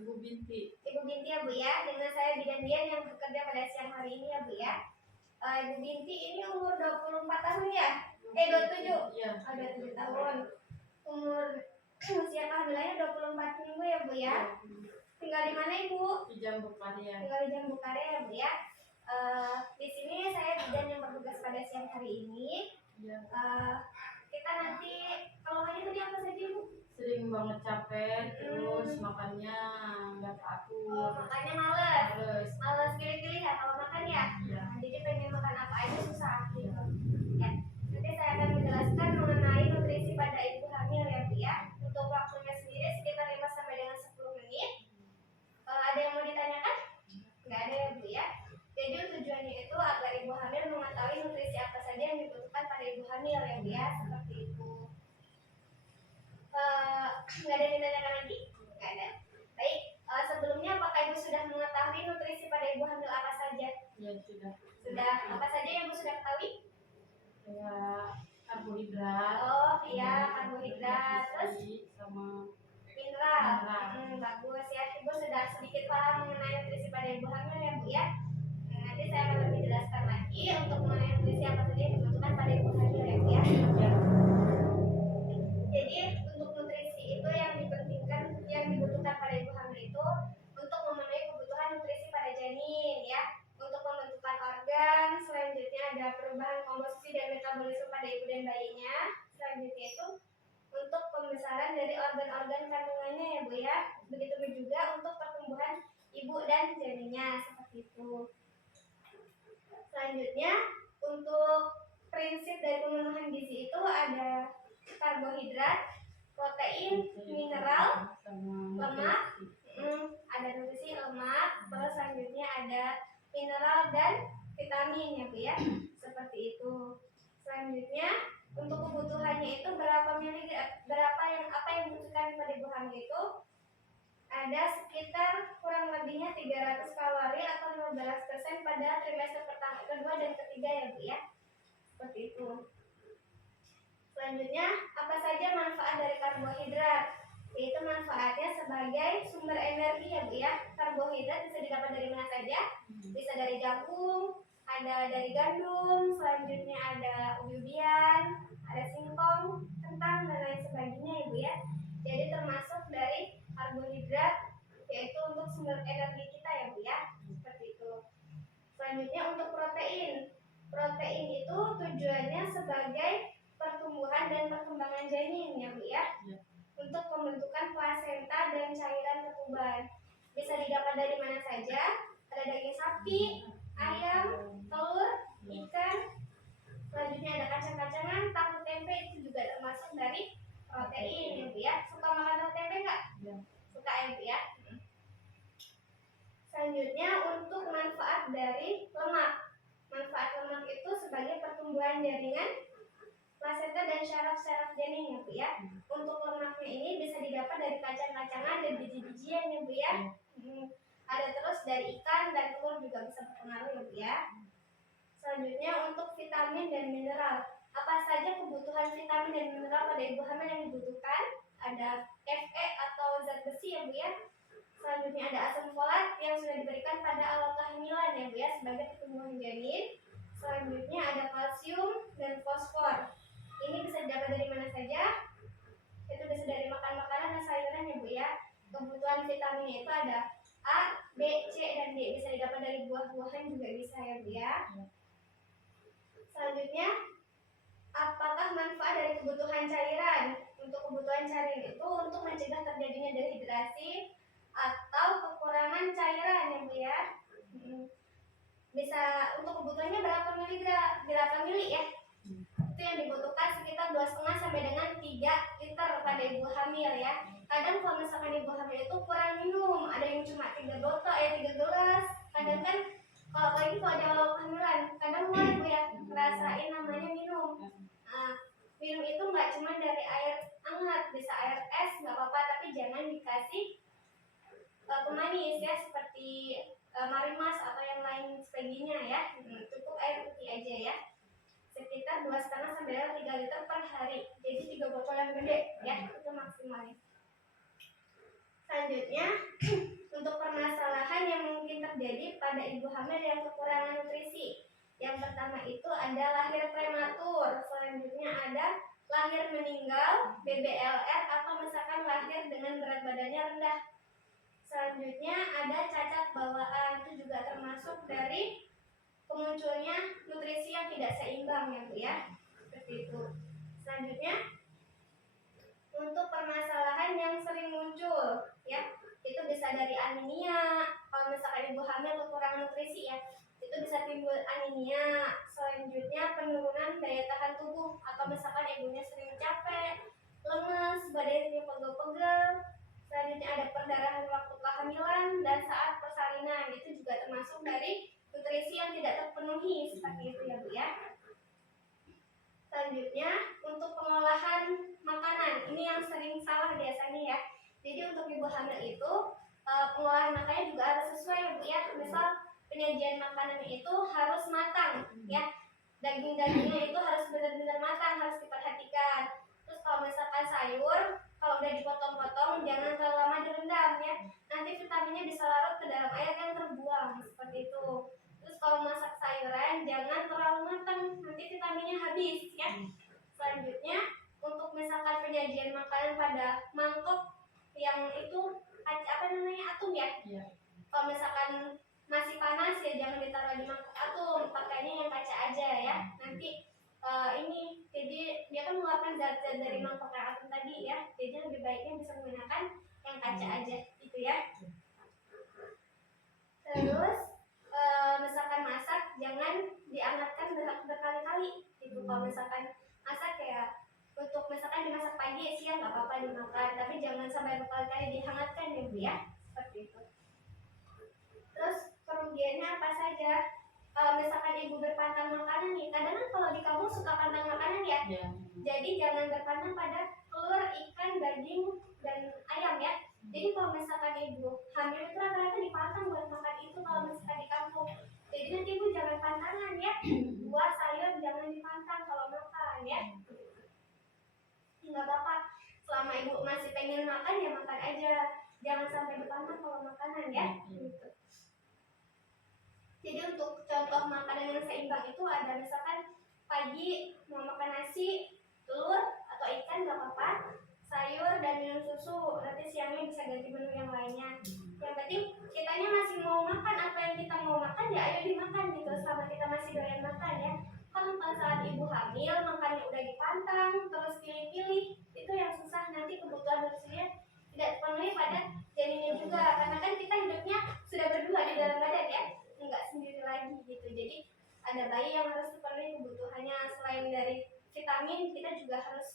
Ibu Binti. Ibu Binti ya Bu ya, dengan saya Bidan Dian yang bekerja pada siang hari ini ya Bu ya. Ibu Binti ini umur 24 tahun ya? 27? Iya. 27 tahun. Umur usia kehamilannya 24 minggu ya Bu ya. Tinggal di mana Ibu? Di Jambukarya. Tinggal di Jambukarya ya Bu ya. Di sini saya Bidan yang bertugas pada siang hari ini. Iya. Kita nanti keluhannya tadi apa saja Ibu? Sering banget capek, terus makannya nggak teratur. Makannya males pilih-pilih ya kalau makan ya. Iya. Jadi pengen makan apa aja susah gitu. Ya. Nanti saya akan menjelaskan mengenai nutrisi pada ibu hamil ya Bu ya. Untuk waktunya sendiri sekitar 5 sampai dengan 10 menit. Ada yang mau ditanyakan? Nggak ada ya Bu ya. Jadi tujuannya itu agar ibu hamil mengetahui nutrisi apa saja yang dibutuhkan pada ibu hamil ya Bu ya. Seperti itu. Nggak ada yang ditanyakan lagi? Nggak ada. Baik, sebelumnya apakah ibu sudah mengetahui nutrisi pada ibu hamil apa saja? Ya sudah. Sudah. Apa saja yang ibu sudah ketahui? Kayak karbohidrat. Oh iya, karbohidrat. Terus sama mineral. Bagus ya. Ibu sudah sedikit paham mengenai nutrisi pada ibu hamil ya Bu ya. Nanti saya akan lebih jelaskan lagi untuk mengenai nutrisi apa saja yang dibutuhkan pada ibu hamil ya Bu ya. Jadi untuk nutrisi itu yang dipentingkan, yang dibutuhkan pada ibu hamil itu untuk memenuhi kebutuhan nutrisi pada janin ya, untuk pembentukan organ, selanjutnya ada perubahan komposisi dan metabolisme pada ibu dan bayinya, selanjutnya itu untuk pembesaran dari organ-organ kandungannya ya Bu ya, begitu juga untuk pertumbuhan ibu dan janinnya seperti itu. Selanjutnya untuk prinsip dari pemenuhan gizi itu ada karbohidrat, protein, mineral, lemak, ada nutrisi lemak, terus selanjutnya ada mineral dan vitamin ya Bu ya, seperti itu. Selanjutnya untuk kebutuhannya itu apa yang dibutuhkan pada ibu hamil itu ada sekitar kurang lebihnya 300 kalori atau 15% pada trimester pertama, kedua dan ketiga ya Bu ya, seperti itu. Selanjutnya, apa saja manfaat dari karbohidrat? Yaitu manfaatnya sebagai sumber energi ya Bu ya. Karbohidrat bisa didapat dari mana saja? Bisa dari jagung, ada dari gandum, selanjutnya ada ubi-ubian, ada singkong, kentang dan lain sebagainya ya Bu ya. Jadi termasuk dari karbohidrat, yaitu untuk sumber energi kita ya Bu ya. Seperti itu. Selanjutnya untuk protein. Protein itu tujuannya sebagai pertumbuhan dan perkembangan janin ya Bu ya, untuk pembentukan plasenta dan cairan ketuban. Bisa didapat dari mana saja? Ada daging sapi, ayam, telur, ikan. Selanjutnya ada kacang-kacangan, tahu, tempe, itu juga termasuk dari protein ya Bu ya. Suka makan tahu tempe nggak? Suka ya Bu ya. Selanjutnya untuk manfaat dari lemak. Manfaat lemak itu sebagai pertumbuhan jaringan plasenta dan syaraf-syaraf janin ya Bu ya. Untuk lemaknya ini bisa didapat dari kacang-kacangan dan biji-bijian ya Bu ya. Ada terus dari ikan dan telur juga bisa berpengaruh ya Bu ya. Selanjutnya untuk vitamin dan mineral. Apa saja kebutuhan vitamin dan mineral pada ibu hamil yang dibutuhkan? Ada Fe atau zat besi ya Bu ya. Selanjutnya ada asam folat yang sudah diberikan pada awal kehamilan ya Bu ya, sebagai pertumbuhan janin. Selanjutnya ada kalsium dan fosfor. Ini bisa didapat dari mana saja? Itu bisa dari makan makanan dan sayuran ya Bu ya. Kebutuhan vitaminnya itu ada A, B, C, dan D. Bisa didapat dari buah-buahan juga bisa ya Bu ya. Selanjutnya, apakah manfaat dari kebutuhan cairan? Untuk kebutuhan cairan itu untuk mencegah terjadinya dehidrasi atau kekurangan cairan ya Bu ya. Bisa untuk kebutuhannya berapa mili ya? Itu yang dibutuhkan sekitar 2,5 sampai dengan 3 liter pada ibu hamil ya. Kadang kalau misalkan ibu hamil itu kurang minum, ada yang cuma 3 gelas. Kadang kan kalau apalagi kalau ada awal kehamilan, kadang mulai Bu ya ngerasain namanya minum. Minum itu nggak cuma dari air hangat, bisa air es nggak apa-apa, tapi jangan dikasih pemanis ya, seperti marimas atau yang lain sebagainya ya. Cukup air putih aja ya, sekitar 2,5 sampai 3 liter per hari. Jadi 3 botol yang gede ya, itu maksimalnya. Selanjutnya, untuk permasalahan yang mungkin terjadi pada ibu hamil yang kekurangan nutrisi. Yang pertama itu ada lahir prematur, selanjutnya ada lahir meninggal, BBLR, atau misalkan lahir dengan berat badannya rendah. Selanjutnya ada cacat bawaan, itu juga termasuk dari kemunculnya nutrisi yang tidak seimbang ya Bu ya. Seperti itu. Selanjutnya, untuk permasalahan yang sering muncul ya, itu bisa dari anemia. Kalau misalkan ibu hamil kekurangan nutrisi ya, itu bisa timbul anemia. Selanjutnya penurunan daya tahan tubuh, atau misalkan ibunya sering capek, lemes, badannya pegel-pegel. Selanjutnya ada perdarahan waktu kehamilan dan saat persalinan, itu juga termasuk dari nutrisi yang tidak terpenuhi seperti itu ya Bu ya. Selanjutnya, untuk pengolahan makanan, ini yang sering salah biasanya ya. Jadi untuk ibu hamil itu pengolahan makannya juga harus sesuai ya Bu ya. Misal penyajian makanannya itu harus matang ya. Daging-dagingnya itu harus benar-benar matang, harus diperhatikan. Terus kalau misalkan sayur, kalau udah dipotong-potong jangan terlalu lama direndam ya. Nanti vitaminnya bisa larut ke dalam air yang terbuang seperti itu. Terus kalau masak sayuran jangan terlalu matang, nanti vitaminnya habis ya. Selanjutnya, untuk misalkan penyajian makanan pada mangkok yang itu apa namanya, atum ya. Kalau misalkan masih panas ya jangan ditaruh di mangkok atum, pakainya yang kaca aja ya. Nanti ini jadi dia kan mengeluarkan zat-zat dari mangkok yang atum tadi ya. Jadi lebih baiknya bisa menggunakan yang kaca aja gitu ya. Terus misalkan masak jangan diangetkan berkali-kali gitu. Kalau misalkan masak ya untuk misalkan dimasak pagi siang nggak apa-apa dimakan, tapi jangan sampai berkali-kali dihangatkan ya Bu ya, seperti itu. Terus kerugiannya apa saja? Kalau misalkan ibu berpantang makanan nih, kadang kan kalau di kampung suka pantang makanan ya. Jadi jangan berpantang pada telur, ikan, daging, dan ayam ya. Jadi kalau misalkan ibu hamil itu rata-rata dipantang buat makan itu kalau misalkan di kampung. Jadi nanti ibu jangan pantangan ya. Buah sayur jangan dipantang kalau makan ya. Nggak apa-apa. Selama ibu masih pengen makan ya makan aja. Jangan sampai dipantang kalau makanan ya. Gitu. Jadi untuk contoh makanan yang seimbang itu ada misalkan pagi mau makan nasi, telur atau ikan nggak apa-apa, sayur dan minum susu. Nanti siangnya bisa ganti menu yang lainnya. Yang penting kitanya masih mau makan apa yang kita mau makan ya ayo dimakan gitu selama kita masih doyan makan ya. Kalau pada saat ibu hamil makannya udah dipantang terus pilih-pilih itu yang susah, nanti kebutuhan nutrisinya tidak terpenuhi pada janinnya juga karena kan kita hidupnya sudah berdua di dalam badan ya, nggak sendiri lagi gitu. Jadi ada bayi yang harus terpenuhi kebutuhannya, selain dari vitamin kita juga harus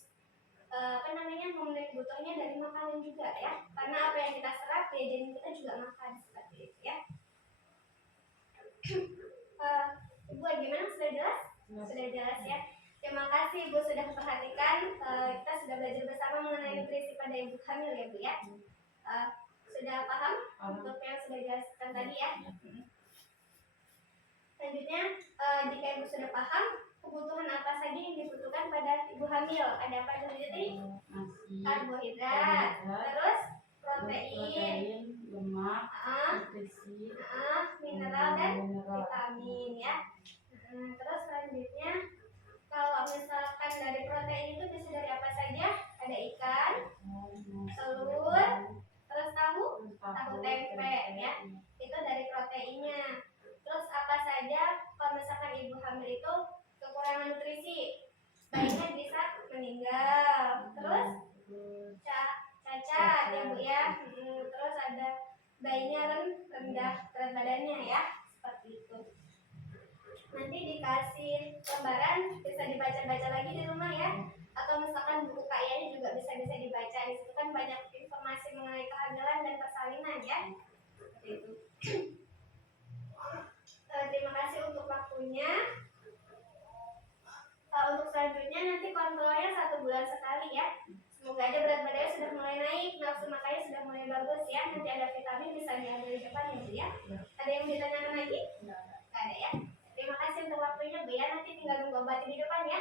memenuhi kebutuhannya dari makanan juga ya, karena apa yang kita serap ya janin kita juga makan seperti itu ya. Ibu gimana, sudah jelas? Sudah jelas ya. Terima kasih Ibu sudah memperhatikan. Kita sudah belajar bersama mengenai nutrisi pada ibu hamil ya Bu ya. Sudah paham untuk yang sudah jelaskan tadi ya. Selanjutnya, jika Ibu sudah paham kebutuhan apa saja yang dibutuhkan pada ibu hamil, ada apa saja tadi? Karbohidrat, terus protein, lemak, nutrisi, mineral dan vitamin ya. Terus selanjutnya, kalau misalkan dari protein itu bisa dari apa saja? Ada ikan, telur, terus tahu tempe ya. Itu dari proteinnya. Terus apa saja kalau misalkan ibu hamil itu kekurangan nutrisi, bayinya bisa meninggal. Terus cacat ya Bu ya. Terus ada bayinya rendah berat badannya ya, seperti itu. Nanti dikasih lembaran bisa dibaca-baca lagi di rumah ya, atau misalkan buku KIA-nya juga bisa dibaca. Di situ kan banyak informasi mengenai kehamilan dan persalinan ya, seperti itu. Terima kasih untuk waktunya. Untuk selanjutnya nanti kontrolnya 1 bulan sekali ya. Semoga aja berat badannya sudah mulai naik, nafsu makannya sudah mulai bagus ya. Nanti ada vitamin bisa diambil di depan ya Bu ya. Ada yang ditanyakan lagi? Nggak ada ya. Terima kasih untuk waktunya Bu ya. Nanti tinggal nunggu obat di depan ya.